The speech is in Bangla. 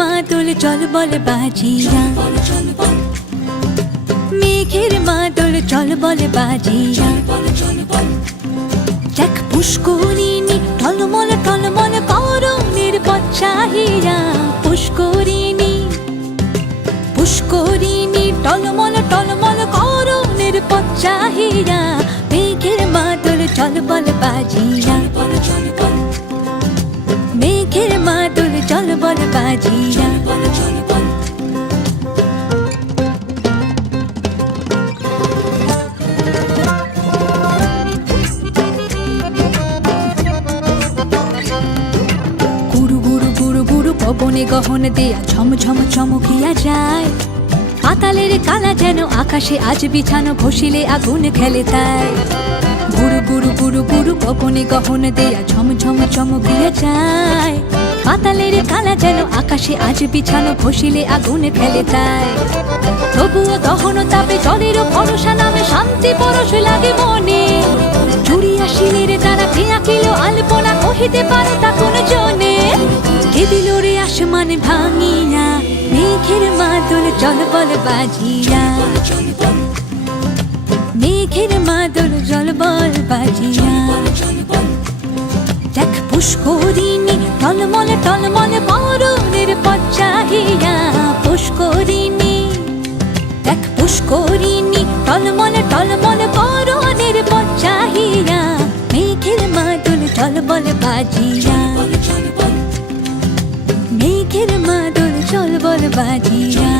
মাদল চল বল বাজিয়া, মেঘের মাদল চল বল বাজিয়া। দেখ পুষ্করিণী টলমল টলমল করণের পথ চাহিয়া, পুষ্করিণী পুষ্করিণী টলমল টলমল করণের পথ চাহিয়া। মেঘের মাদল চল বল বাজিয়া, মেঘের মাদল চল বল বাজিয়া। গুরু গুরু গুরু গুরু পবনে গহন দেয়া ঝমঝম চমকিয়া যায়। পাতালের কালা যেন আকাশে আজ বিছানো, ঘষিলে আগুন খেলে তাই। গুরু গুরু গুরু গুরু পবনে গহন দেয়া ঝমঝম চমকিয়া যায়। পাতালের কালা যেন আকাশে আজ বিছানো, ঘষিলে আগুন খেলে তাই। তবুও দহন তাপে জলের ভরসা নামে শান্তি পরশ লাগে মনে। জুড়িয়া শিলের দ্বারা কে আঁকিল আলপনা, কহিতে পারে তা কোন জনে। কে দিল রে আসমান ভাঙিয়া, মেঘের মাদল চল বল বাজিয়া, মেঘের মাদল চল বল বাজিয়া। দেখ পুষ্করিণী টলমল টলমল করণের পথ চাহিয়া, পুষ্করিণী দেখ পুষ্করিণী টলমল টলমল করণের পথ চাহিয়া। মেঘের মাদল চল বল বাজিয়া, মেঘের মাদল চল বল বাজিয়া।